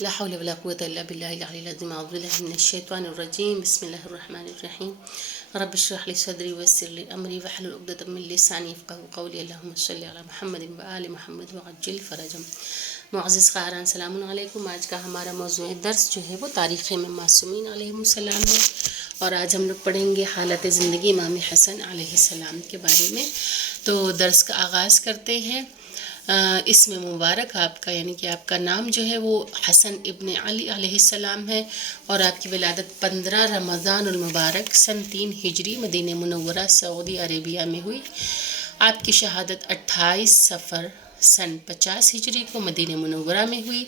لا حول ولا قوة إلا بالله العلي العظيم. أعوذ بالله من الشيطان الرجيم. بسم الله الرحمن الرحيم. رب اشرح لي صدري ويسر لي أمري واحلل عقدة من لساني يفقهوا قولي. اللهم صل على محمد وآل محمد وعجل فرجهم. معزز قارئین سلام علیکم. آج کا ہمارا موضوع درس جو ہے وہ تاریخ امام معصومین علیہ السلام ہے، اور آج ہم لوگ پڑھیں گے حالت زندگی امام حسن علیہ السلام کے بارے میں. تو درس کا آغاز کرتے ہیں. اسم مبارک آپ کا یعنی کہ آپ کا نام جو ہے وہ حسن ابن علی علیہ السلام ہے، اور آپ کی ولادت 15 رمضان المبارک سن 3 ہجری مدینہ منورہ سعودی عربیہ میں ہوئی. آپ کی شہادت 28 صفر سن 50 ہجری کو مدینہ منورہ میں ہوئی.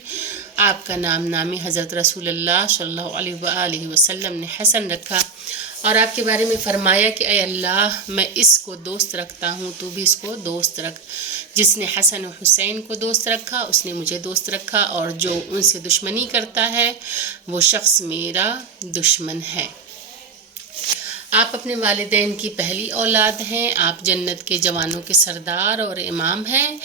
آپ کا نام حضرت رسول اللہ صلی اللہ علیہ وآلہ وسلم نے حسن رکھا، اور آپ کے بارے میں فرمایا کہ اے اللہ، میں اس کو دوست رکھتا ہوں، تو بھی اس کو دوست رکھ. جس نے حسن و حسین کو دوست رکھا اس نے مجھے دوست رکھا، اور جو ان سے دشمنی کرتا ہے وہ شخص میرا دشمن ہے. آپ اپنے والدین کی پہلی اولاد ہیں. آپ جنت کے جوانوں کے سردار اور امام ہیں.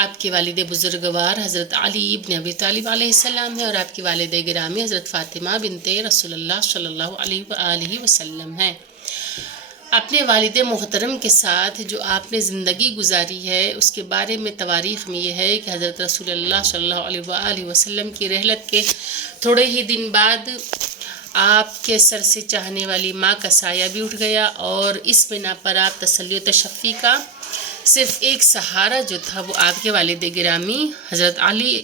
آپ کے والد بزرگوار حضرت علی ابن ابی طالب علیہ السلام ہیں، اور آپ کی والد گرامی حضرت فاطمہ بنت رسول اللہ صلی اللہ علیہ وآلہ وسلم ہیں. اپنے والد محترم کے ساتھ جو آپ نے زندگی گزاری ہے اس کے بارے میں تواریخ میں یہ ہے کہ حضرت رسول اللہ صلی اللہ علیہ وآلہ وسلم کی رحلت کے تھوڑے ہی دن بعد آپ کے سر سے چاہنے والی ماں کا سایہ بھی اٹھ گیا، اور اس بنا پر آپ تسلی و تشفی کا صرف ایک سہارا جو تھا وہ آپ کے والد گرامی حضرت علی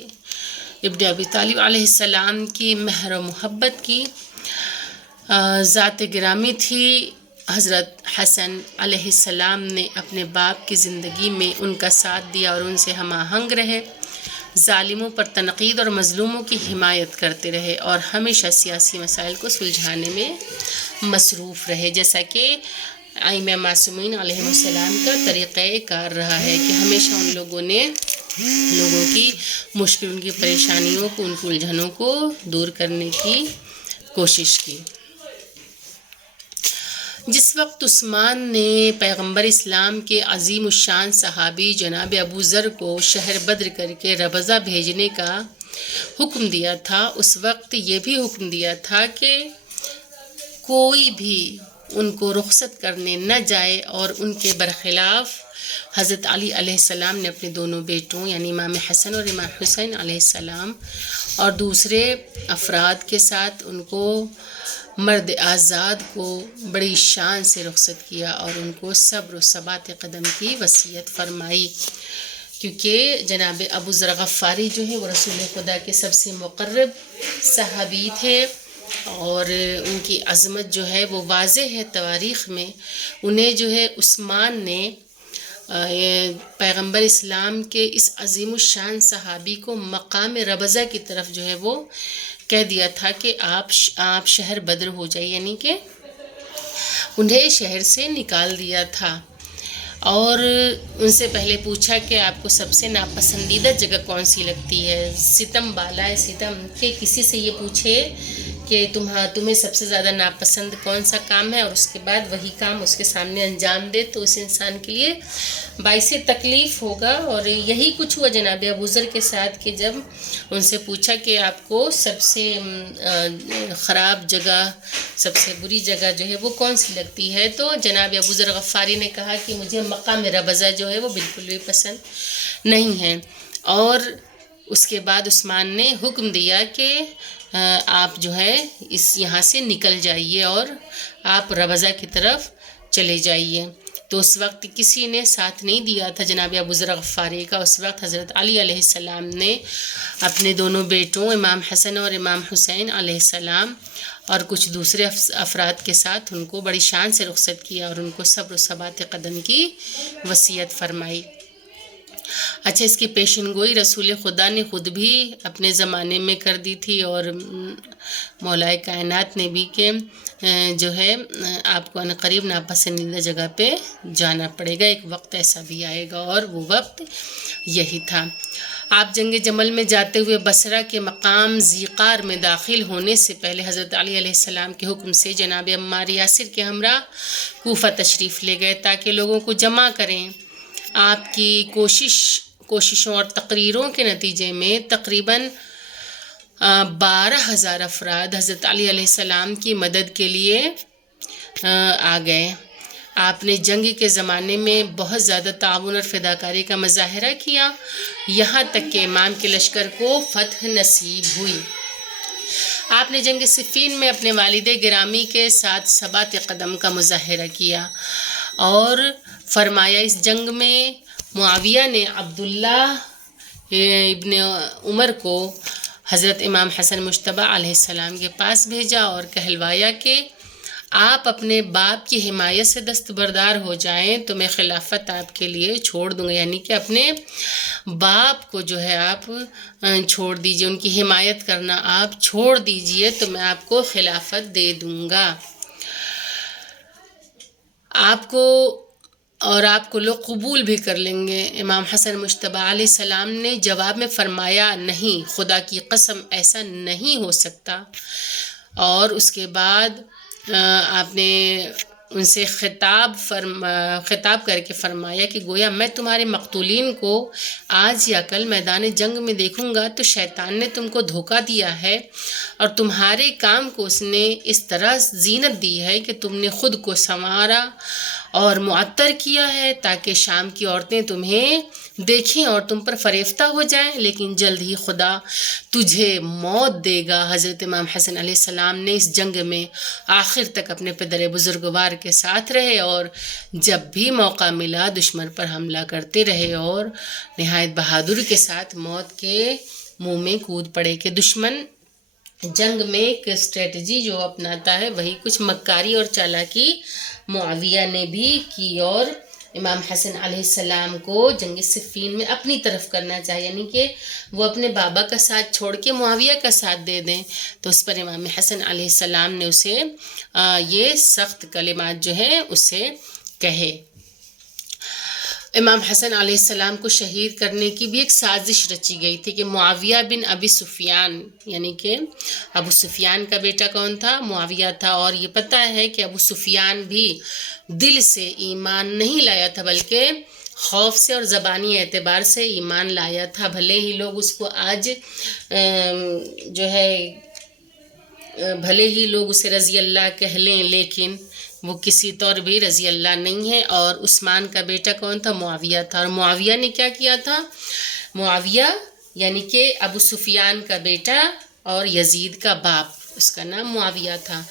ابن ابی طالب علیہ السلام کی مہر و محبت کی ذات گرامی تھی. حضرت حسن علیہ السلام نے اپنے باپ کی زندگی میں ان کا ساتھ دیا اور ان سے ہم آہنگ رہے، ظالموں پر تنقید اور مظلوموں کی حمایت کرتے رہے، اور ہمیشہ سیاسی مسائل کو سلجھانے میں مصروف رہے، جیسا کہ ائمہ معصومین علیہ السلام کا طریقہ کار رہا ہے کہ ہمیشہ ان لوگوں نے لوگوں کی مشکل، ان کی پریشانیوں کو، ان کی الجھنوں کو دور کرنے کی کوشش کی. جس وقت عثمان نے پیغمبر اسلام کے عظیم الشان صحابی جناب ابو ذر کو شہر بدر کر کے ربضہ بھیجنے کا حکم دیا تھا، اس وقت یہ بھی حکم دیا تھا کہ کوئی بھی ان کو رخصت کرنے نہ جائے، اور ان کے برخلاف حضرت علی علیہ السلام نے اپنے دونوں بیٹوں یعنی امام حسن اور امام حسین علیہ السلام اور دوسرے افراد کے ساتھ ان کو مرد آزاد کو بڑی شان سے رخصت کیا، اور ان کو صبر و ثبات قدم کی وصیت فرمائی، کیونکہ جناب ابو ذر غفاری جو ہے وہ رسول خدا کے سب سے مقرب صحابی تھے، اور ان کی عظمت جو ہے وہ واضح ہے تواریخ میں. انہیں جو ہے عثمان نے پیغمبر اسلام کے اس عظیم الشان صحابی کو مقام ربضہ کی طرف جو ہے وہ کہہ دیا تھا کہ آپ شہر بدر ہو جائے، یعنی کہ انہیں شہر سے نکال دیا تھا. اور ان سے پہلے پوچھا کہ آپ کو سب سے ناپسندیدہ جگہ کون سی لگتی ہے. ستم بالائے ستم، کہ کسی سے یہ پوچھے کہ تمہیں سب سے زیادہ ناپسند کون سا کام ہے، اور اس کے بعد وہی کام اس کے سامنے انجام دے تو اس انسان کے لیے باعث تکلیف ہوگا. اور یہی کچھ ہوا جناب ابو ذر کے ساتھ کہ جب ان سے پوچھا کہ آپ کو سب سے خراب جگہ، سب سے بری جگہ جو ہے وہ کون سی لگتی ہے، تو جناب ابو ذر غفاری نے کہا کہ مجھے مقام ربضہ جو ہے وہ بالکل بھی پسند نہیں ہے. اور اس کے بعد عثمان نے حکم دیا کہ آپ جو ہے یہاں سے نکل جائیے اور آپ ربضہ کی طرف چلے جائیے. تو اس وقت کسی نے ساتھ نہیں دیا تھا جناب ابو ذر غفاری کا. اس وقت حضرت علی علیہ السلام نے اپنے دونوں بیٹوں امام حسن اور امام حسین علیہ السلام اور کچھ دوسرے افراد کے ساتھ ان کو بڑی شان سے رخصت کیا، اور ان کو صبر و ثبات قدم کی وصیت فرمائی. اچھا، اس کی پیشن گوئی رسول خدا نے خود بھی اپنے زمانے میں کر دی تھی، اور مولا کائنات نے بھی کہ جو ہے آپ کو عنقریب ناپسندیدہ جگہ پہ جانا پڑے گا. ایک وقت ایسا بھی آئے گا، اور وہ وقت یہی تھا. آپ جنگ جمل میں جاتے ہوئے بصرہ کے مقام ذیقار میں داخل ہونے سے پہلے حضرت علی علیہ السلام کے حکم سے جناب عمار یاسر کے ہمراہ کوفہ تشریف لے گئے تاکہ لوگوں کو جمع کریں. آپ کی کوششوں اور تقریروں کے نتیجے میں تقریباً 12,000 افراد حضرت علی علیہ السلام کی مدد کے لیے آ گئے۔ آپ نے جنگ کے زمانے میں بہت زیادہ تعاون اور فداکاری کا مظاہرہ کیا، یہاں تک کہ امام کے لشکر کو فتح نصیب ہوئی۔ آپ نے جنگ صفین میں اپنے والد گرامی کے ساتھ ثبات قدم کا مظاہرہ کیا اور فرمایا اس جنگ میں معاویہ نے عبداللہ ابن عمر کو حضرت امام حسن مجتبی علیہ السلام کے پاس بھیجا اور کہلوایا کہ آپ اپنے باپ کی حمایت سے دستبردار ہو جائیں تو میں خلافت آپ کے لیے چھوڑ دوں گا، یعنی کہ اپنے باپ کو جو ہے آپ چھوڑ دیجئے، ان کی حمایت کرنا آپ چھوڑ دیجئے تو میں آپ کو خلافت دے دوں گا، آپ کو لوگ قبول بھی کر لیں گے۔ امام حسن مجتبی علیہ السلام نے جواب میں فرمایا نہیں، خدا کی قسم ایسا نہیں ہو سکتا، اور اس کے بعد آپ نے ان سے خطاب کر کے فرمایا کہ گویا میں تمہارے مقتولین کو آج یا کل میدان جنگ میں دیکھوں گا تو شیطان نے تم کو دھوکہ دیا ہے اور تمہارے کام کو اس نے اس طرح زینت دی ہے کہ تم نے خود کو سنوارا اور معطر کیا ہے تاکہ شام کی عورتیں تمہیں دیکھیں اور تم پر فریفتہ ہو جائیں، لیکن جلد ہی خدا تجھے موت دے گا۔ حضرت امام حسن علیہ السلام نے اس جنگ میں آخر تک اپنے پدر بزرگوار کے ساتھ رہے اور جب بھی موقع ملا دشمن پر حملہ کرتے رہے اور نہایت بہادری کے ساتھ موت کے منہ میں کود پڑے کہ دشمن جنگ میں ایک اسٹریٹجی جو اپناتا ہے وہی کچھ مکاری اور چالاکی معاویہ نے بھی کی اور امام حسن علیہ السلام کو جنگ صفین میں اپنی طرف کرنا چاہیے، یعنی کہ وہ اپنے بابا کا ساتھ چھوڑ کے معاویہ کا ساتھ دے دیں، تو اس پر امام حسن علیہ السلام نے اسے یہ سخت کلمات جو ہیں اسے کہے۔ امام حسن علیہ السلام کو شہید کرنے کی بھی ایک سازش رچی گئی تھی کہ معاویہ بن ابی سفیان، یعنی کہ ابو سفیان کا بیٹا کون تھا؟ معاویہ تھا، اور یہ پتہ ہے کہ ابو سفیان بھی دل سے ایمان نہیں لایا تھا بلکہ خوف سے اور زبانی اعتبار سے ایمان لایا تھا، بھلے ہی لوگ اس کو آج بھلے ہی لوگ اسے رضی اللہ کہہ لیں لیکن وہ کسی طور بھی رضی اللہ نہیں ہے۔ اور عثمان کا بیٹا کون تھا؟ معاویہ تھا، اور معاویہ نے کیا کیا تھا؟ معاویہ یعنی کہ ابو سفیان کا بیٹا اور یزید کا باپ، اس کا نام معاویہ تھا،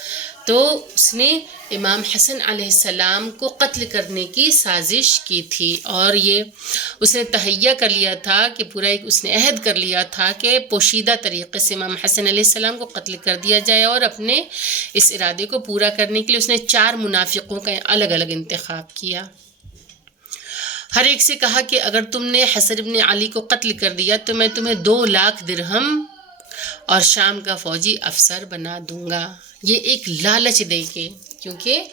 تو اس نے امام حسن علیہ السلام کو قتل کرنے کی سازش کی تھی، اور یہ اس نے تہیہ کر لیا تھا کہ پورا ایک اس نے عہد کر لیا تھا کہ پوشیدہ طریقے سے امام حسن علیہ السلام کو قتل کر دیا جائے، اور اپنے اس ارادے کو پورا کرنے کے لیے اس نے 4 منافقوں کا الگ الگ انتخاب کیا۔ ہر ایک سے کہا کہ اگر تم نے حسن بن علی کو قتل کر دیا تو میں تمہیں 2 لاکھ درہم اور شام کا فوجی افسر بنا دوں گا، یہ ایک لالچ دے کے، کیونکہ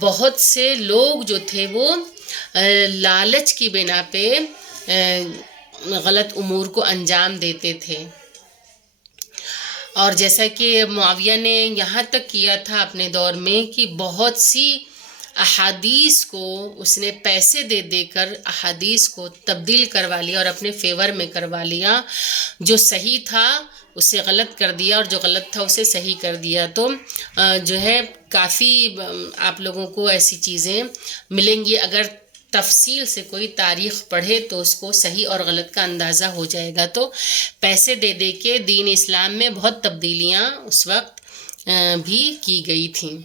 بہت سے لوگ جو تھے وہ لالچ کی بنا پہ غلط امور کو انجام دیتے تھے، اور جیسا کہ معاویہ نے یہاں تک کیا تھا اپنے دور میں کہ بہت سی احادیث کو اس نے پیسے دے دے کر احادیث کو تبدیل کروا لیا اور اپنے فیور میں کروا لیا، جو صحیح تھا اسے غلط کر دیا اور جو غلط تھا اسے صحیح کر دیا، تو جو ہے کافی آپ لوگوں کو ایسی چیزیں ملیں گی، اگر تفصیل سے کوئی تاریخ پڑھے تو اس کو صحیح اور غلط کا اندازہ ہو جائے گا۔ تو پیسے دے دے کے دین اسلام میں بہت تبدیلیاں اس وقت بھی کی گئی تھیں،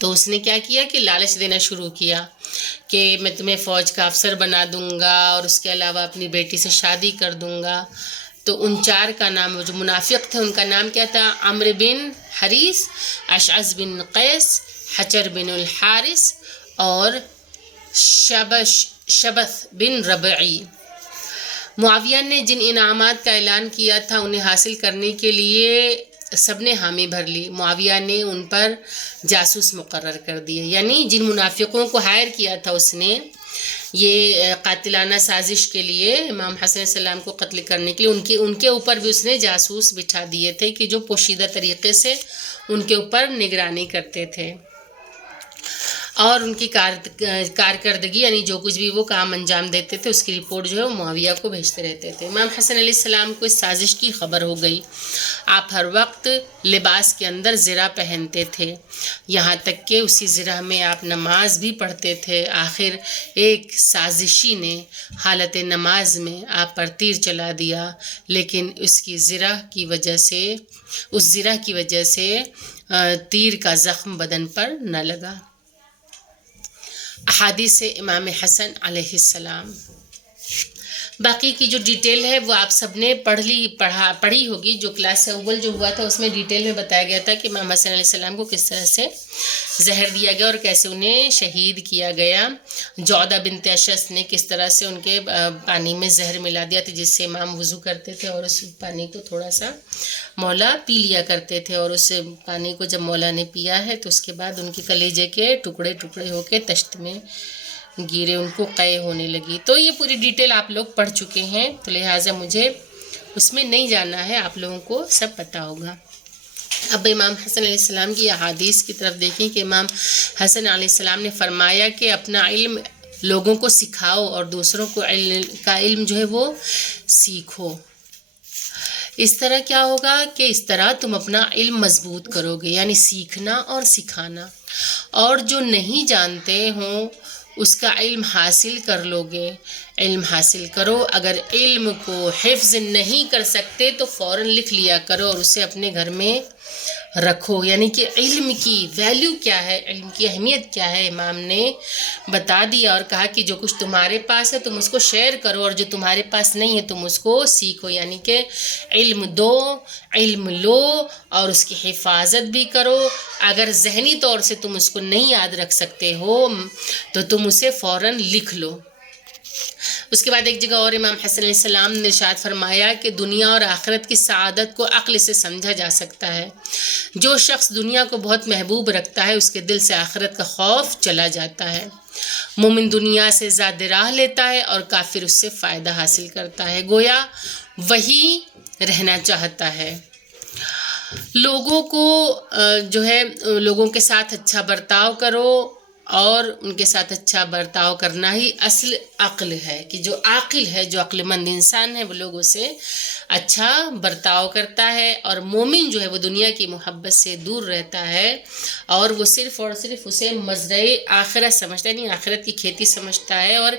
تو اس نے کیا کیا کہ لالچ دینا شروع کیا کہ میں تمہیں فوج کا افسر بنا دوں گا اور اس کے علاوہ اپنی بیٹی سے شادی کر دوں گا، تو ان 4 کا نام، جو منافق تھے ان کا نام کیا تھا؟ عمرو بن حریث، اشعث بن قیس، حچر بن الحارث اور شبث بن ربعی۔ معاویہ نے جن انعامات کا اعلان کیا تھا انہیں حاصل کرنے کے لیے سب نے حامی بھر لی، معاویہ نے ان پر جاسوس مقرر کر دیے، یعنی جن منافقوں کو ہائر کیا تھا اس نے یہ قاتلانہ سازش کے لیے امام حسن علیہ السلام کو قتل کرنے کے لیے ان کے اوپر بھی اس نے جاسوس بٹھا دیے تھے کہ جو پوشیدہ طریقے سے ان کے اوپر نگرانی کرتے تھے۔ اور ان کی کارکردگی یعنی جو کچھ بھی وہ کام انجام دیتے تھے اس کی رپورٹ جو ہے وہ معاویہ کو بھیجتے رہتے تھے۔ امام حسن علیہ السلام کو اس سازش کی خبر ہو گئی۔ آپ ہر وقت لباس کے اندر زرہ پہنتے تھے، یہاں تک کہ اسی زرہ میں آپ نماز بھی پڑھتے تھے۔ آخر ایک سازشی نے حالت نماز میں آپ پر تیر چلا دیا، لیکن اس زرہ کی وجہ سے تیر کا زخم بدن پر نہ لگا۔ احادیث امام حسن علیہ السلام، باقی کی جو ڈیٹیل ہے وہ آپ سب نے پڑھی ہوگی۔ جو کلاس اول جو ہوا تھا اس میں ڈیٹیل میں بتایا گیا تھا کہ امام حسن علیہ السلام کو کس طرح سے زہر دیا گیا اور کیسے انہیں شہید کیا گیا۔ جودہ بنت اشس نے کس طرح سے ان کے پانی میں زہر ملا دیا تھا، جس سے امام وضو کرتے تھے اور اس پانی کو تھوڑا سا مولا پی لیا کرتے تھے، اور اس پانی کو جب مولا نے پیا ہے تو اس کے بعد ان کے کلیجے کے ٹکڑے ٹکڑے ہو کے تشت میں گرے، ان کو قے ہونے لگی۔ تو یہ پوری ڈیٹیل آپ لوگ پڑھ چکے ہیں، تو لہٰذا مجھے اس میں نہیں جانا ہے، آپ لوگوں کو سب پتہ ہوگا۔ اب امام حسن علیہ السلام کی احادیث کی طرف دیکھیں کہ امام حسن علیہ السلام نے فرمایا کہ اپنا علم لوگوں کو سکھاؤ اور دوسروں کو کا علم جو ہے وہ سیکھو۔ اس طرح کیا ہوگا کہ اس طرح تم اپنا علم مضبوط کرو گے، یعنی سیکھنا اور سکھانا، اور جو نہیں جانتے ہوں اس کا علم حاصل کر لو گے۔ علم حاصل کرو، اگر علم کو حفظ نہیں کر سکتے تو فوراً لکھ لیا کرو اور اسے اپنے گھر میں رکھو۔ یعنی کہ علم کی ویلیو کیا ہے، علم کی اہمیت کیا ہے، امام نے بتا دیا اور کہا کہ جو کچھ تمہارے پاس ہے تم اس کو شیئر کرو، اور جو تمہارے پاس نہیں ہے تم اس کو سیکھو۔ یعنی کہ علم دو، علم لو اور اس کی حفاظت بھی کرو۔ اگر ذہنی طور سے تم اس کو نہیں یاد رکھ سکتے ہو تو تم اسے فوراً لکھ لو۔ اس کے بعد ایک جگہ اور امام حسن علیہ السلام نے ارشاد فرمایا کہ دنیا اور آخرت کی سعادت کو عقل سے سمجھا جا سکتا ہے۔ جو شخص دنیا کو بہت محبوب رکھتا ہے اس کے دل سے آخرت کا خوف چلا جاتا ہے۔ مومن دنیا سے زیادہ راہ لیتا ہے اور کافر اس سے فائدہ حاصل کرتا ہے، گویا وہی رہنا چاہتا ہے۔ لوگوں کو جو ہے لوگوں کے ساتھ اچھا برتاؤ کرو، اور ان کے ساتھ اچھا برتاؤ کرنا ہی اصل عقل ہے، کہ جو عاقل ہے، جو عقل مند انسان ہے وہ لوگوں سے اچھا برتاؤ کرتا ہے، اور مومن جو ہے وہ دنیا کی محبت سے دور رہتا ہے اور وہ صرف اور صرف اسے مزرعہ آخرت سمجھتا ہے، یعنی آخرت کی کھیتی سمجھتا ہے، اور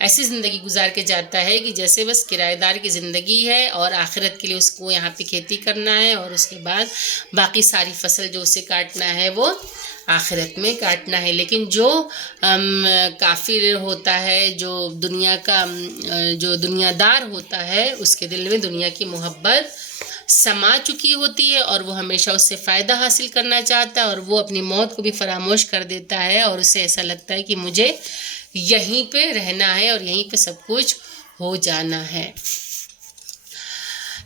ایسی زندگی گزار کے جاتا ہے کہ جیسے بس کرایہ دار کی زندگی ہے اور آخرت کے لیے اس کو یہاں پہ کھیتی کرنا ہے، اور اس کے بعد باقی ساری فصل جو اسے کاٹنا ہے وہ آخرت میں کاٹنا ہے۔ لیکن جو کافر ہوتا ہے، جو دنیا دار ہوتا ہے، اس کے دل میں دنیا کی محبت سما چکی ہوتی ہے اور وہ ہمیشہ اس سے فائدہ حاصل کرنا چاہتا ہے، اور وہ اپنی موت کو بھی فراموش کر دیتا ہے، اور اسے ایسا لگتا ہے کہ مجھے یہیں پہ رہنا ہے اور یہیں پہ سب کچھ ہو جانا ہے۔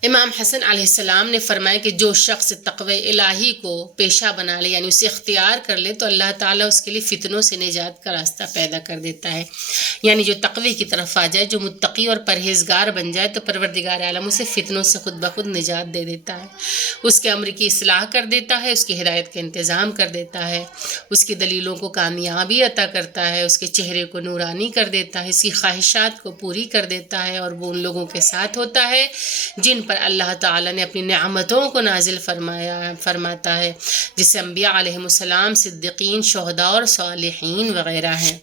امام حسن علیہ السلام نے فرمایا کہ جو شخص تقوی الہی کو پیشہ بنا لے، یعنی اسے اختیار کر لے، تو اللہ تعالیٰ اس کے لیے فتنوں سے نجات کا راستہ پیدا کر دیتا ہے۔ یعنی جو تقوی کی طرف آ جائے، جو متقی اور پرہیزگار بن جائے، تو پروردگار عالم اسے فتنوں سے خود بخود نجات دے دیتا ہے، اس کے امر کی اصلاح کر دیتا ہے، اس کی ہدایت کا انتظام کر دیتا ہے، اس کی دلیلوں کو کامیابی عطا کرتا ہے، اس کے چہرے کو نورانی کر دیتا ہے، اس کی خواہشات کو پوری کر دیتا ہے، اور وہ ان لوگوں کے ساتھ ہوتا ہے جن پر اللہ تعالیٰ نے اپنی نعمتوں کو نازل فرماتا ہے، جسے انبیاء علیہ السلام، صدیقین، شہداء اور صالحین وغیرہ ہیں۔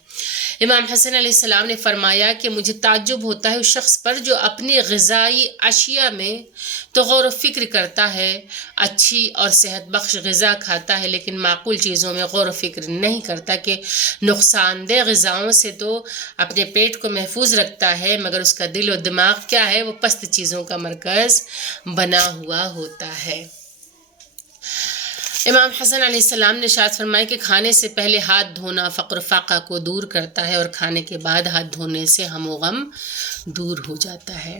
امام حسن علیہ السلام نے فرمایا کہ مجھے تعجب ہوتا ہے اس شخص پر جو اپنی غذائی اشیاء میں تو غور و فکر کرتا ہے، اچھی اور صحت بخش غذا کھاتا ہے، لیکن معقول چیزوں میں غور و فکر نہیں کرتا کہ نقصان دہ غذاؤں سے تو اپنے پیٹ کو محفوظ رکھتا ہے، مگر اس کا دل و دماغ کیا ہے، وہ پست چیزوں کا مرکز بنا ہوا ہوتا ہے۔ امام حسن علیہ السلام نے ارشاد فرمایا کہ کھانے سے پہلے ہاتھ دھونا فقر فاقہ کو دور کرتا ہے، اور کھانے کے بعد ہاتھ دھونے سے ہم و غم دور ہو جاتا ہے۔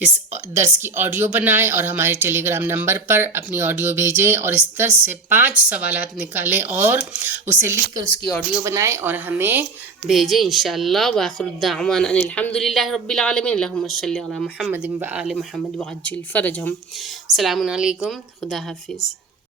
اس درس کی آڈیو بنائیں اور ہمارے ٹیلی گرام نمبر پر اپنی آڈیو بھیجیں، اور اس درس سے 5 سوالات نکالیں اور اسے لکھ کر اس کی آڈیو بنائیں اور ہمیں بھیجیں انشاءاللہ۔ وآخر الدعوانا ان الحمدللہ رب العالمین، اللہم صلی علی محمد وآل محمد وعجل فرجہم۔ السلام علیکم، خدا حافظ۔